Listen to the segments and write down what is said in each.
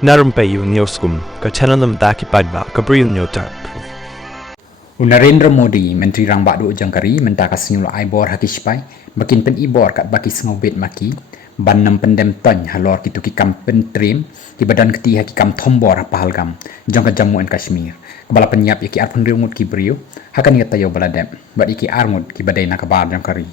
Na Rympei U ka channel nabynta paidbah Bri U Hynñiewtrep. Narendra Modi, Myntri Rangbahduh jangkari mentaka senyul aibor haki shipai, makin pen ibor kat baki sengobet maki, ban nam pendem tony halor kitu ki kam pen trim, ki badan keti haki kam thombor pahalgam, jong ka Jammu and Kashmir. Kebala penyap iki arpun rimut ki Bri U, hakan kata yo baladep, bat iki armut ki badai nakabar jangkari.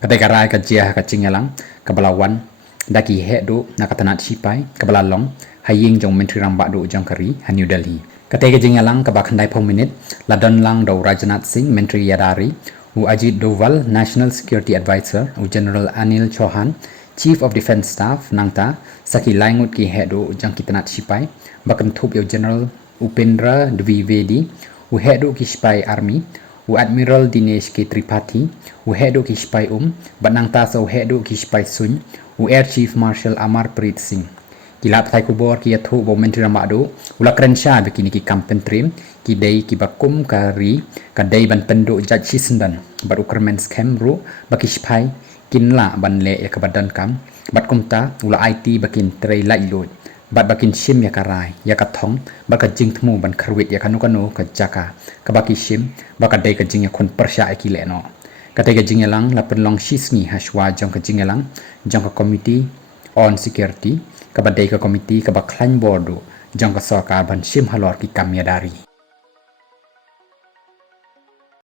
Kata garai ka jia ka cingalang, kebala wan, daki hedu nakatanat shipai, kebala long, haying jong Myntri Rangbahduh jangkari, New Delhi. Ketika jengalang kebakandai minit, ladon lang do Rajnath Singh, Menteri Yadari, u Ajit Doval, National Security Advisor, u General Anil Chauhan, Chief of Defence Staff, Nangta, saki laingut ki hedu jangkitanat shipai, bakan thup yo General Upendra Dwivedi, u hedu ki shipai Army, u Admiral Dinesh K. Tripathi, u hedu ki shipai bat nangta so hedu ki shipai Suny, u Air Chief Marshal Amarpreet Singh. Kilap thai kubor ki athu bo Myntri Rangbahduh ulak rensha bikini ki kampen trim ki dei ki bakum kari ka dei ban pendu jaj sisendan bat ukermen scam ru baki shipai kinla ban le ya kabadan kam bat kumta ula IT bakin trei lai lot bat bakin shim ya karai ya kathong bat ka jing thmu ban khyrwit ya kanu ka jaka ka baki shim baka dei ka jing ya khun persha ki lehnoh katega jingelang la penlong shisni hashwa jong ka jingelang jong ka committee on security kabadai ka komiti kabaklan board jong ka sarkar ban shim halor ki kamyadari